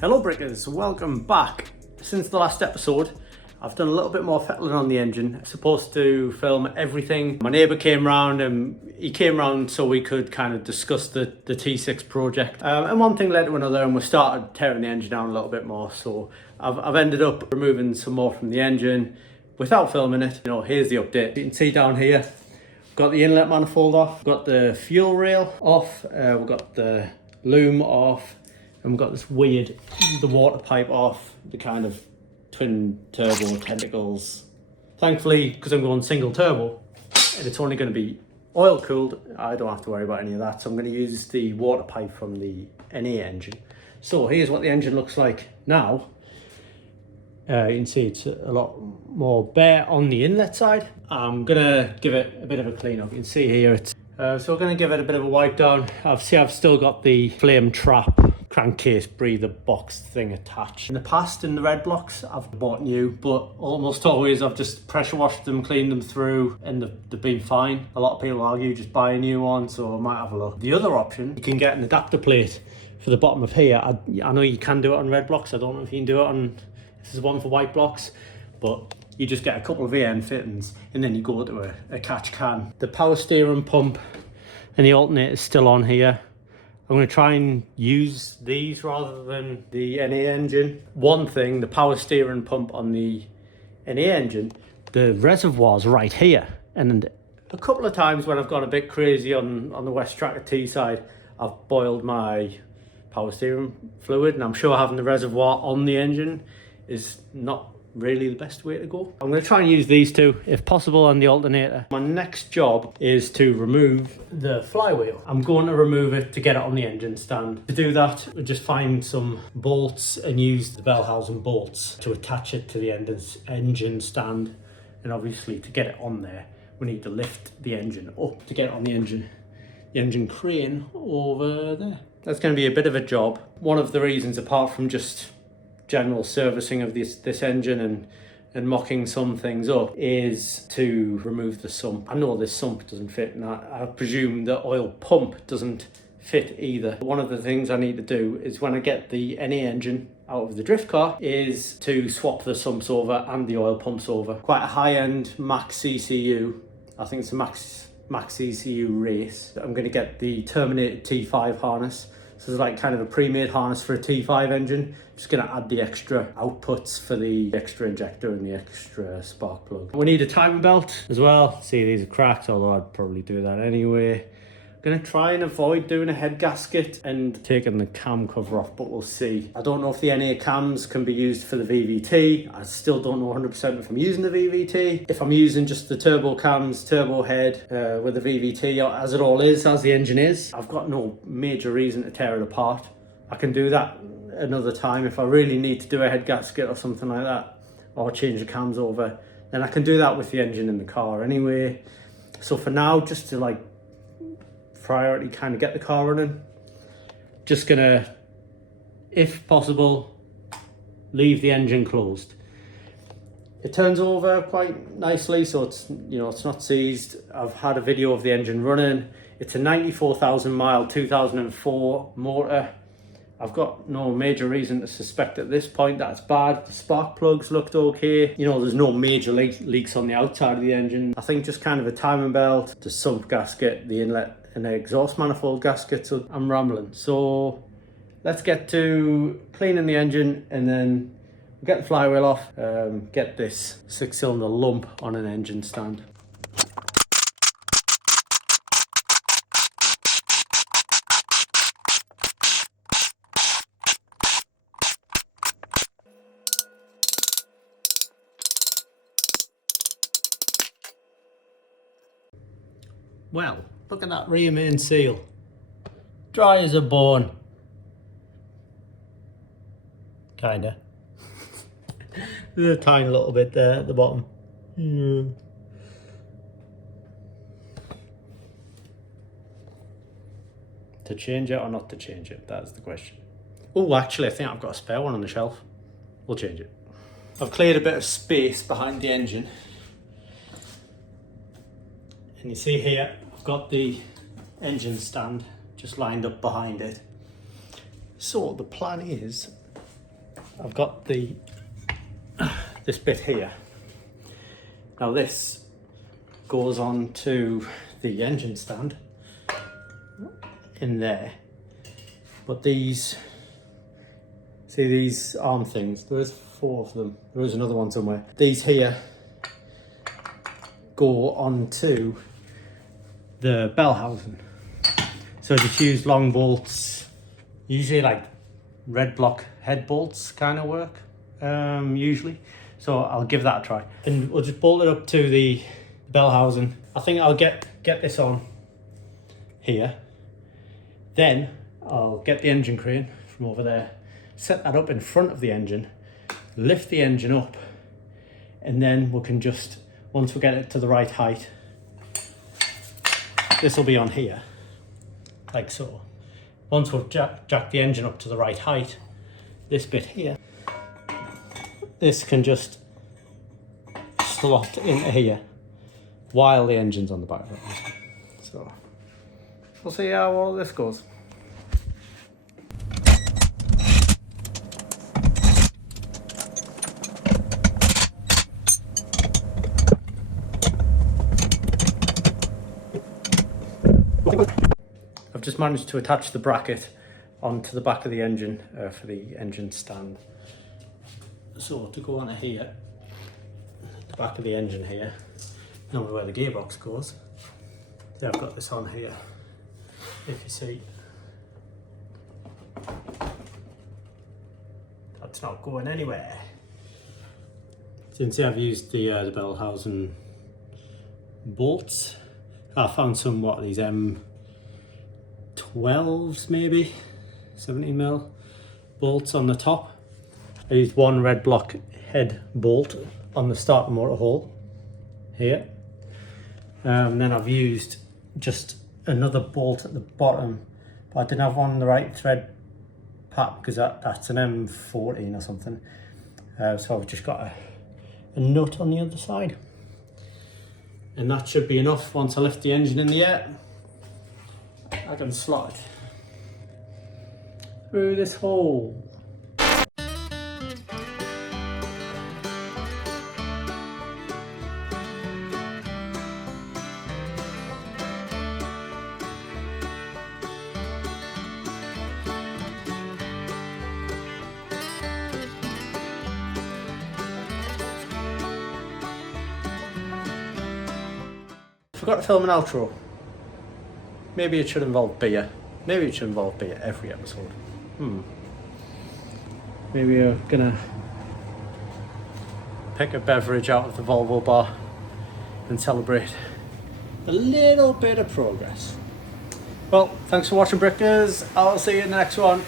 Hello Brickers, welcome back. Since the last episode, I've done a little bit more fettling on the engine. I'm supposed to film everything. My neighbour came round and he came round so we could kind of discuss the T6 project. And one thing led to another and we started tearing the engine down a little bit more. So I've ended up removing some more from the engine without filming it. You know, here's the update. You can see down here, we've got the inlet manifold off, we've got the fuel rail off, we've got the loom off, and we've got this weird, the water pipe off, the kind of twin turbo tentacles. Thankfully, because I'm going single turbo, and it's only going to be oil cooled, I don't have to worry about any of that. So I'm going to use the water pipe from the NA engine. So here's what the engine looks like now. You can see it's a lot more bare on the inlet side. I'm going to give it a bit of a clean up. You can see here it's so we're going to give it a bit of a wipe down. I've still got the flame trap crankcase breather box thing attached. In the past, in the red blocks, I've bought new, but almost always I've just pressure washed them, cleaned them through, and they've been fine. A lot of people argue just buy a new one, so I might have a look. The other option, you can get an adapter plate for the bottom of here. I know you can do it on red blocks. I don't know if you can do it on, this is one for white blocks, but you just get a couple of AN fittings and then you go to a catch can. The power steering pump and the alternator is still on here. I'm going to try and use these rather than the NA engine. One thing, the power steering pump on the NA engine, the reservoir's right here. And a couple of times when I've gone a bit crazy on the West Tracker T side, I've boiled my power steering fluid, and I'm sure having the reservoir on the engine is not really the best way to go. I'm going to try and use these two if possible on the alternator. My next job is to remove the flywheel. I'm going to remove it to get it on the engine stand. To do that, we just find some bolts and use the Bellhausen bolts to attach it to the engine stand. And obviously to get it on there, we need to lift the engine up to get it on the engine crane over there. That's going to be a bit of a job. One of the reasons, apart from just general servicing of this engine and mocking some things up, is to remove the sump. I know this sump doesn't fit, and I presume the oil pump doesn't fit either. One of the things I need to do is, when I get the NA engine out of the drift car, is to swap the sumps over and the oil pumps over. Quite a high-end max ECU. I think it's a max ECU race. I'm going to get the Terminator T5 harness. So it's like kind of a pre-made harness for a T5 engine. Just going to add the extra outputs for the extra injector and the extra spark plug. We need a timing belt as well. See, these are cracked, although I'd probably do that anyway. I'm going to try and avoid doing a head gasket and taking the cam cover off, but we'll see. I don't know if the NA cams can be used for the VVT. I still don't know 100% if I'm using the VVT. If I'm using just the turbo cams, turbo head with the VVT, as it all is, as the engine is, I've got no major reason to tear it apart. I can do that another time if I really need to do a head gasket or something like that, or change the cams over. Then I can do that with the engine in the car anyway. So for now, just to like priority kind of get the car running, just gonna, if possible, leave the engine closed. It turns over quite nicely, so it's, you know, it's not seized. I've had a video of the engine running. It's a 94,000 mile 2004 motor. I've got no major reason to suspect at this point that it's bad. The spark plugs looked okay. You know, there's no major leaks on the outside of the engine. I think just kind of a timing belt, the sump gasket, the inlet and the exhaust manifold gasket. So I'm rambling. So let's get to cleaning the engine, and then get the flywheel off, get this 6-cylinder lump on an engine stand. Well, look at that rear main seal. Dry as a bone. Kinda. There's a tiny little bit there at the bottom. To change it or not to change it? That's the question. Oh, actually, I think I've got a spare one on the shelf. We'll change it. I've cleared a bit of space behind the engine. And you see here, I've got the engine stand just lined up behind it. So the plan is I've got this bit here. Now this goes on to the engine stand in there, but these arm things, there is 4 of them, there is another one somewhere. These here go onto the bell housing, so just use long bolts, usually like red block head bolts kind of work usually, so I'll give that a try. And we'll just bolt it up to the bell housing. I think I'll get this on here, then I'll get the engine crane from over there, set that up in front of the engine, lift the engine up, and then we can just, once we get it to the right height, this will be on here, like so. Once we've jacked the engine up to the right height, this bit here, this can just slot into here while the engine's on the back of it. So we'll see how all this goes. I've just managed to attach the bracket onto the back of the engine for the engine stand. So to go on here, the back of the engine here, normally where the gearbox goes, so I've got this on here. If you see, that's not going anywhere. So you can see I've used the bell housing bolts. I found some, what are these, M12s maybe, 17mm bolts on the top. I used 1 red block head bolt on the starter motor hole here. Then I've used just another bolt at the bottom, but I didn't have one in the right thread pattern because that's an M14 or something. So I've just got a nut on the other side. And that should be enough. Once I lift the engine in the air, I can slot it through this hole. Forgot to film an outro. Maybe it should involve beer. Maybe it should involve beer every episode. Maybe you're gonna pick a beverage out of the Volvo bar and celebrate a little bit of progress. Well, thanks for watching, Brickers. I'll see you in the next one.